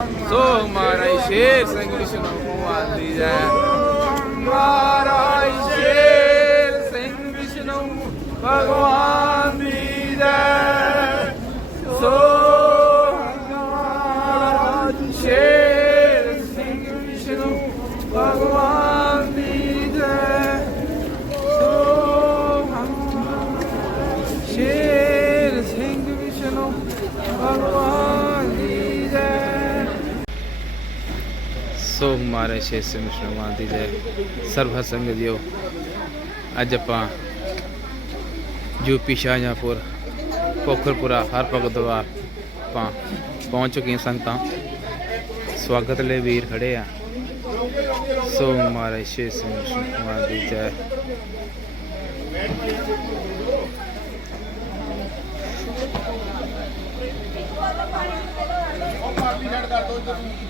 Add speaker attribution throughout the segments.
Speaker 1: ਸੋ ਮਹਾਰਾਜ ਸ਼ੇਰ ਸਿੰਘ ਵਿਸ਼ਨੂੰ ਭਗਵਾਨ ਦੀ ਜੈ ਮਹਾਰਾਜ ਸ਼ੇਰ ਸਿੰਘ ਵਿਸ਼ਨੂੰ ਭਗਵਾਨ ਦੀ ਜੈ। ਸੋ ਸੋ ਮਾਰੇ ਸ਼ੇਰ ਸਿੰਘ ਵਿਸ਼ਨੂੰ ਭਗਵਾਨ ਦੀ ਜੈ ਸਰਬ ਸੰਗਤ ਜੀਓ ਅੱਜ ਆਪਾਂ ਯੂਪੀ ਸ਼ਾਹਜਹਾਂਪੁਰ ਪੋਖਰਪੁਰਾ ਹਰ ਭਗਤ ਦਰਬਾਰ ਆਪਾਂ ਪਹੁੰਚ ਚੁੱਕੇ ਹਾਂ ਸੰਗਤਾਂ ਸਵਾਗਤ ਲਈ ਵੀਰ ਖੜੇ ਆ ਸੋ ਮਾਰੇ ਸ਼ੇਰ ਸਿੰਘ ਵਿਸ਼ਨੂੰ ਭਗਵਾਨ ਦੀ ਜੈ सो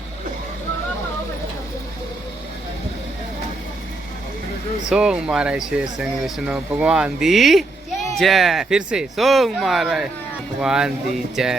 Speaker 2: સોંગ મારાય છે સંગ વિષ્ણુ ભગવાન દી જય ફિર સે સોંગ મારાય ભગવાન દી જય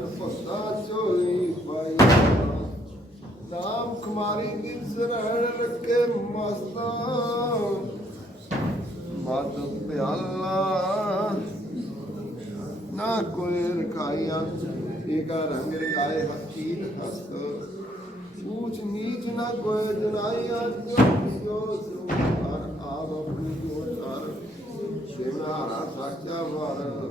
Speaker 2: ਦਸਤ ਚੋਈ ਪਾਈ ਨਾਮ ਕੁਮਾਰੀ ਦੀ ਸਰਣ ਰੱਖੇ ਮਸਤਾ ਮਤ ਪਿਆਲਾ ਨਾ ਕੋਈ ਰਕਾਈਆ ਏਕਾ ਰੰਗ ਰਕਾਏ ਹਕੀਲ ਹਸਤ ਊਚ ਨੀਚ ਨਾ ਕੋਈ ਜਨਾਈਆ ਜੋ ਸੋ ਹਰ ਆਪ ਆਪਣੀ ਜੋ ਹਰ ਸਿਮਹਾਰਾ ਸਾਚਾ ਵਰ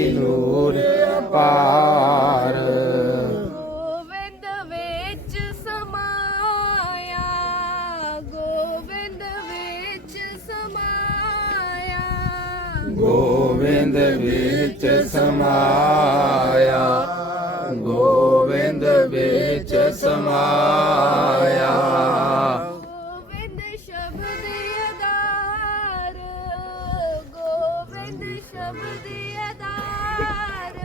Speaker 2: ਵਿੱਚ
Speaker 3: ਸਮਾਇਆ।
Speaker 1: ਗੋਬਿੰਦ ਵਿੱਚ ਸਮਾਇਆ।
Speaker 3: ਗੋਵਿੰਦ ਸ਼ਬਦ ਅਦਾਰ ਗੋਵਿੰਦ ਸ਼ਬਦ ਅਦਾਰ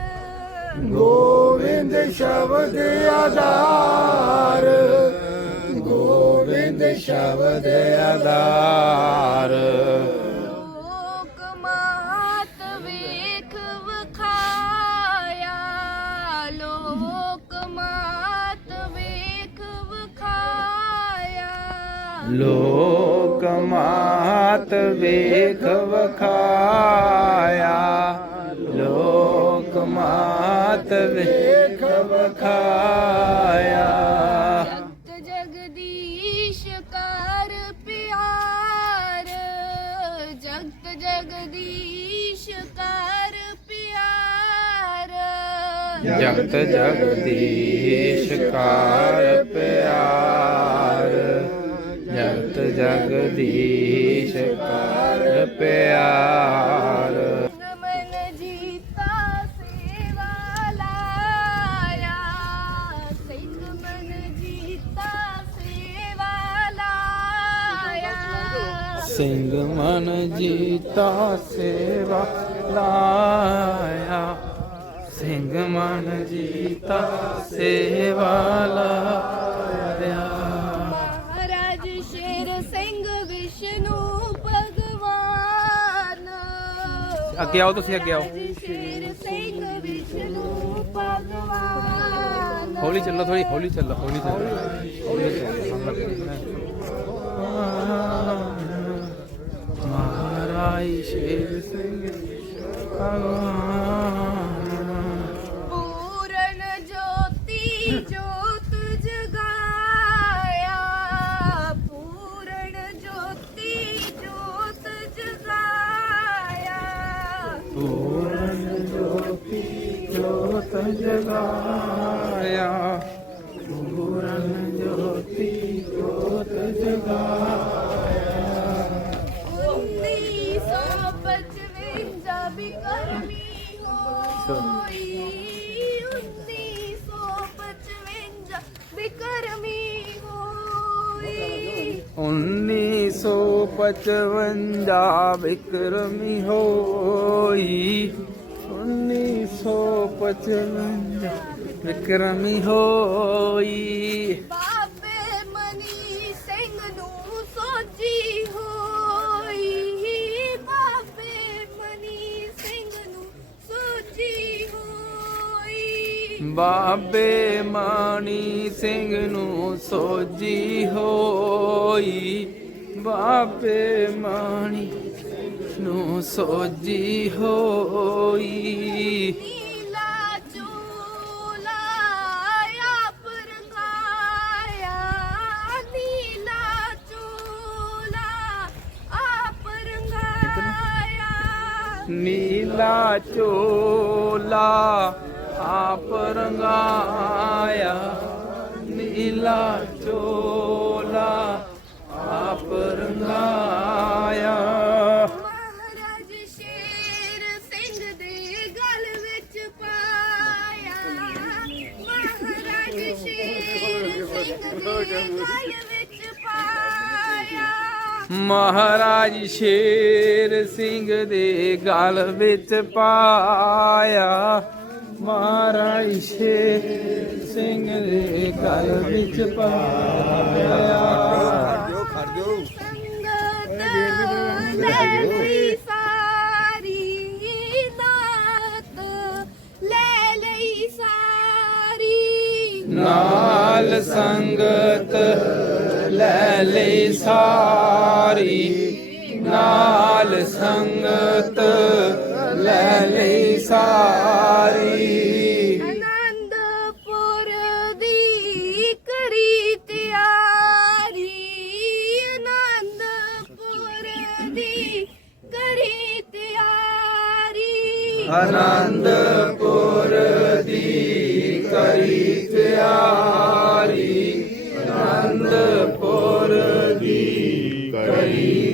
Speaker 1: ਗੋਬਿੰਦ ਸ਼ਬਦ ਗੋਬਿੰਦ ਗੋਬਿੰਦ ਸ਼ਬਦ ਆਧਾਰ
Speaker 3: ਲੋਕ ਮਾਤ ਵੇਖ ਵਖਾਇਆ। ਲੋਕ ਮਾਤ ਵੇਖ ਵਖਾਇਆ। ਜਗਤ ਜਗਦੀਸ਼ ਕਰ ਪਿਆਰ। ਜਗਤ ਜਗਦੀਸ਼ ਕਰ ਪਿਆਰ।
Speaker 1: ਜਗਤ ਜਗਦੀਸ਼ ਕਾਰ ਪਿਆਰ। ਜਗਦੀਸ਼ ਕਾਰ ਪਿਆਰ।
Speaker 3: ਮਨ ਜੀਤਾ ਸੇਵਾ ਲਾਇਆ। ਸਿੰਘ ਮਨ ਜੀਤਾ ਸੇਵਾ ਲਾਇਆ।
Speaker 1: ਸਿੰਘ ਮਨ ਜੀਤਾ ਸੇਵਾ ਲਾਇਆ। ਸਿੰਘ ਮਨ ਜੀਤਾ ਸੇਵਾ ਲਾਇਆ। ਅੱਗੇ ਆਓ ਤੁਸੀਂ, ਅੱਗੇ ਆਓ।
Speaker 3: ਮਹਾਰਾਜ
Speaker 1: ਹੌਲੀ ਚੱਲੋ ਥੋੜੀ ਹੌਲੀ ਚੱਲੋ ਹੌਲੀ ਚੱਲੋ ਹੌਲੀ ਚੱਲੋ ਮਹਾਰਾਜ ਸ਼ੇਰ ਸਿੰਘ ਭਗਵਾਨ
Speaker 3: ਪੂਰਨ ਜੋਤੀ ਜੋਤ ਜਗਾਇਆ ਪੂਰਨ ਜੋਤੀ ਜੋਤ ਜਗਾਇਆ ਉੱਨੀ ਸੌ ਪਚਵੰਜਾ ਬਿਕਰਮੀ ਹੋਈ ਉੱਨੀ ਸੌ ਪਚਵੰਜਾ ਬਿਕਰਮੀ ਹੋਈ
Speaker 1: 1955 ਵਿਕਰਮੀ ਵਿਕਰਮੀ ਹੋਈ।
Speaker 3: ਬਾਬੇ ਮਨੀ ਸਿੰਘ ਨੂੰ ਸੋਜੀ ਹੋਈ। ਬਾਬੇ ਮਨੀ ਸਿੰਘ ਨੂੰ ਸੋਜੀ ਹੋਈ।
Speaker 1: ਬਾਬੇ ਮਾਣੀ ਸਿੰਘ ਨੂੰ ਸੋਜੀ ਹੋਈ। ਬਾਬੇ ਮਾਣੀ ਨੂੰ ਸੋਜੀ ਹੋਈ।
Speaker 3: ਨੀਲਾ ਚੋਲਾ ਆਪ ਰੰਗਾਇਆ ਨੀਲਾ ਮਹਾਰਾਜ ਸ਼ੇਰ ਸਿੰਘ ਦੇ ਗਲ ਵਿੱਚ ਪਾਇਆ। ਮਹਾਰਾਜ ਸ਼ੇਰ ਸਿੰਘ ਦੇ ਗਲ ਵਿੱਚ ਪਾਇਆ।
Speaker 1: ਨਾਲ ਸੰਗਤ ਲੈ ਲਈ ਸਾਰੀ ਨਾਲ ਸੰਗਤ ਲੈ ਲਈ ਸਾਰੀ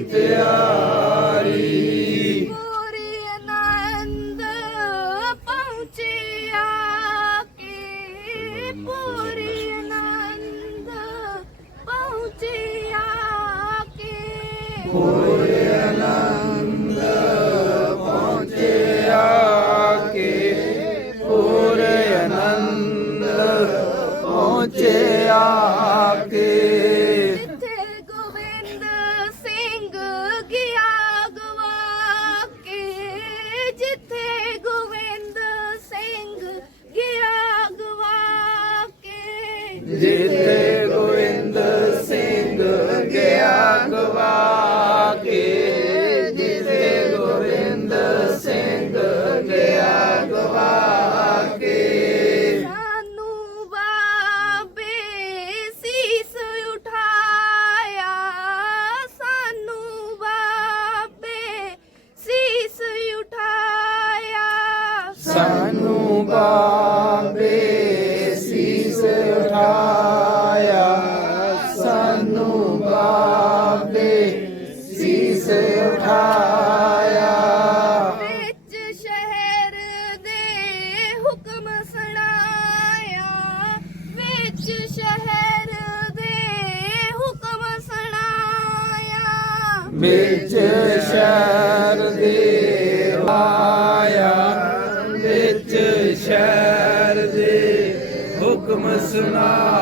Speaker 3: ਕਰੀ ਹੁਕਮ ਸੁਣਾਇਆ। ਵਿੱਚ ਸ਼ਹਿਰ ਦੇ ਹੁਕਮ ਸੁਣਾਇਆ।
Speaker 1: ਵਿੱਚ ਸ਼ਹਿਰ ਦੇ ਆਇਆ। ਵਿੱਚ ਸ਼ਹਿਰ ਦੇ ਹੁਕਮ ਸੁਨਾਇਆ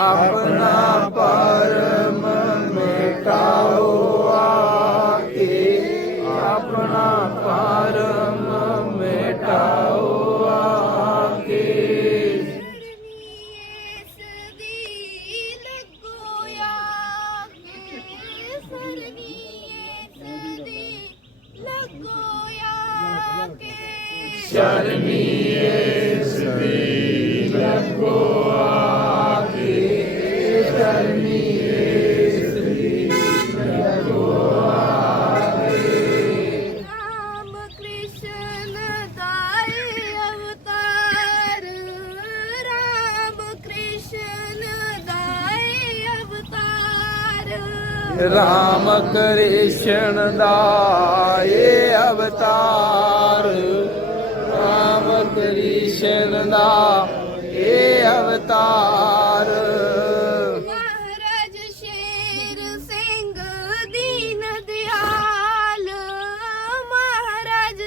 Speaker 3: ਆਪਣਾ ਪਰਮ ਮਿਟਾਓ ਆਕੇ ਆਪਣਾ ਪਰਮ ਕ੍ਰਿਸ਼ਨ
Speaker 1: ਦਾ ਇਹ ਅਵਤਾਰ। ਰਾਮ ਕ੍ਰਿਸ਼ਨ ਦਾ ਇਹ ਅਵਤਾਰ।
Speaker 3: ਮਹਾਰਾਜ ਸ਼ੇਰ ਸਿੰਘ ਦੀਨ ਦਿਆਲ। ਮਹਾਰਾਜ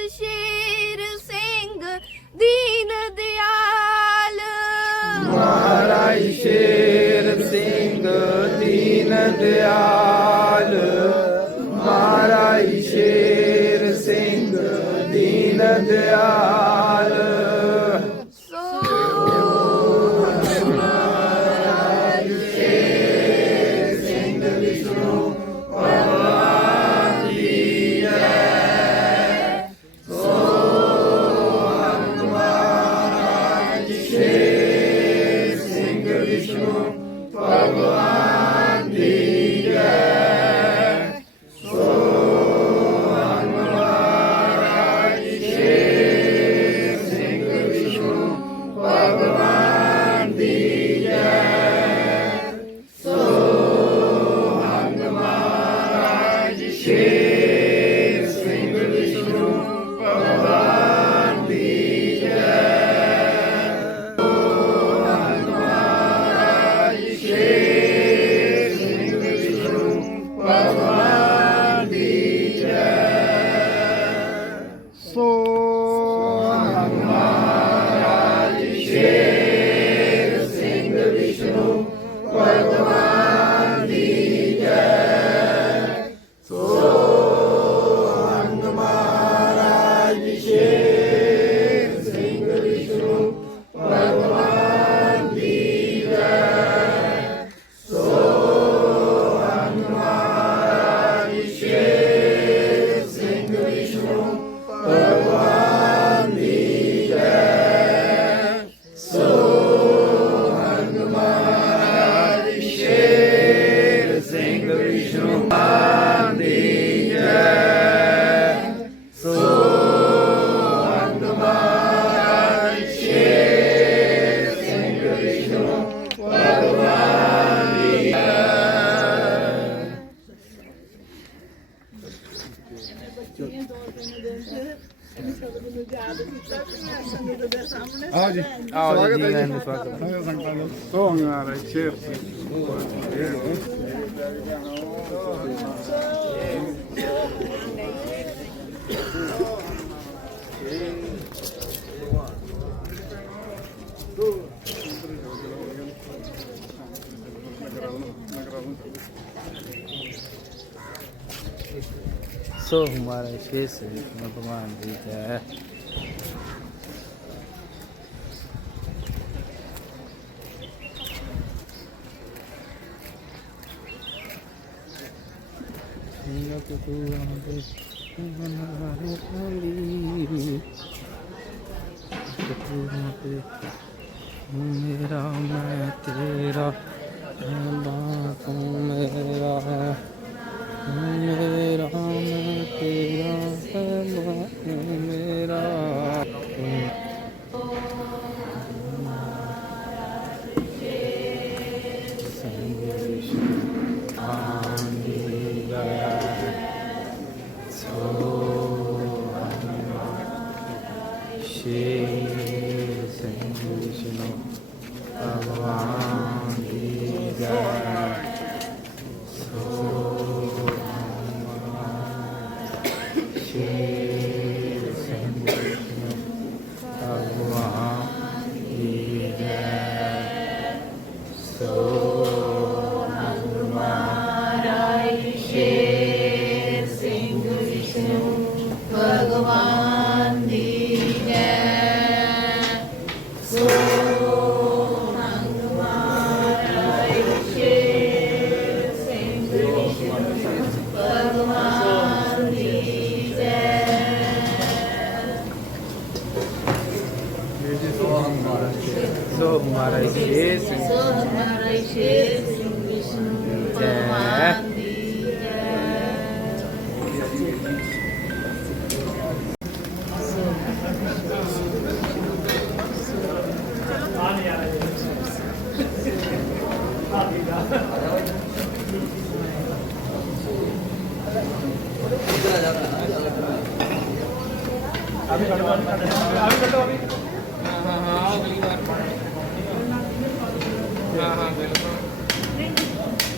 Speaker 3: ਸ਼ੇਰ ਸਿੰਘ ਦਿਆਲ
Speaker 1: ਮਹਾਰਾਜ ਸ਼ੇਰ ਸਿੰਘ ਦੀਨ ਦਿਆਲ। ਮਹਾਰਾਜ ਸ਼ੇਰ ਸਿੰਘ ਦੀਨ ਦਿਆਲ। ਜੀ ਆਇਆਂ ਨੂੰ ਸਵਾਗਤ ਹੈ।
Speaker 2: ਸੰਗਤਾਂ ਨੂੰ ਸੋਹਣਾ ਰੇ
Speaker 1: যতটু আমাদের मेरा मैं तेरा मेरा मेरा मैं तेरा मेरा
Speaker 3: you know.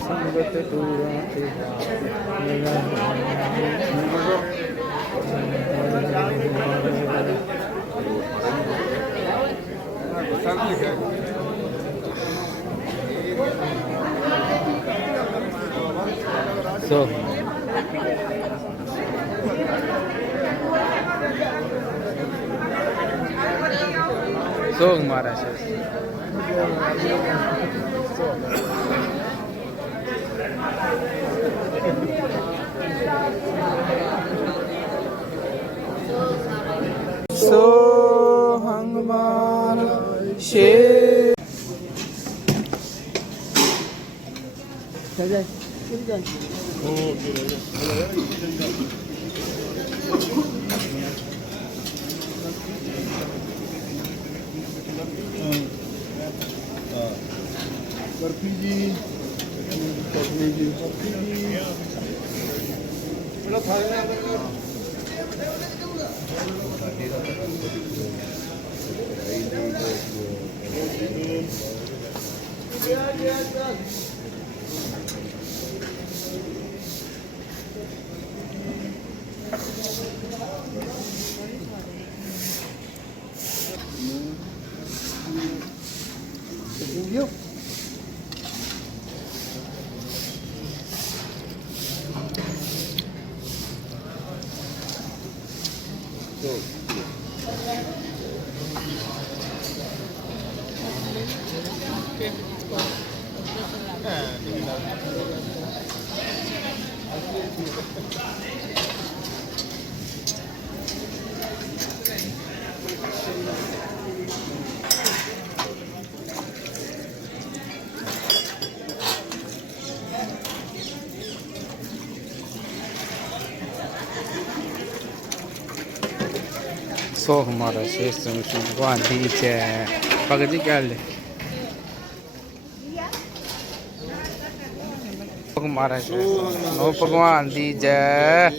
Speaker 1: संगत दूरा ते मेरा सो ਸੋ ਹੰਗਮਾਨ ਸ਼ੇ
Speaker 2: ਬਰਫੀ ਜੀ ਚਟਨੀ ਜੀ। ਬਰਫੀ ਜੀ। ਬੜਾ ਥਾਲੇ ਨਾਲ
Speaker 1: ਸੋ ਹਮਾਰਾ ਸ਼ੇਸ਼ ਵਿਸ਼ਨੂੰ ਭਗਵਾਨ ਦੀ ਜੈ ਭਗਤ ਜੀ ਕਹਿ ਲੈ ਸੋ ਹਮਾਰਾ ਸ਼ੇਸ਼ ਨੋ ਭਗਵਾਨ ਦੀ ਜੈ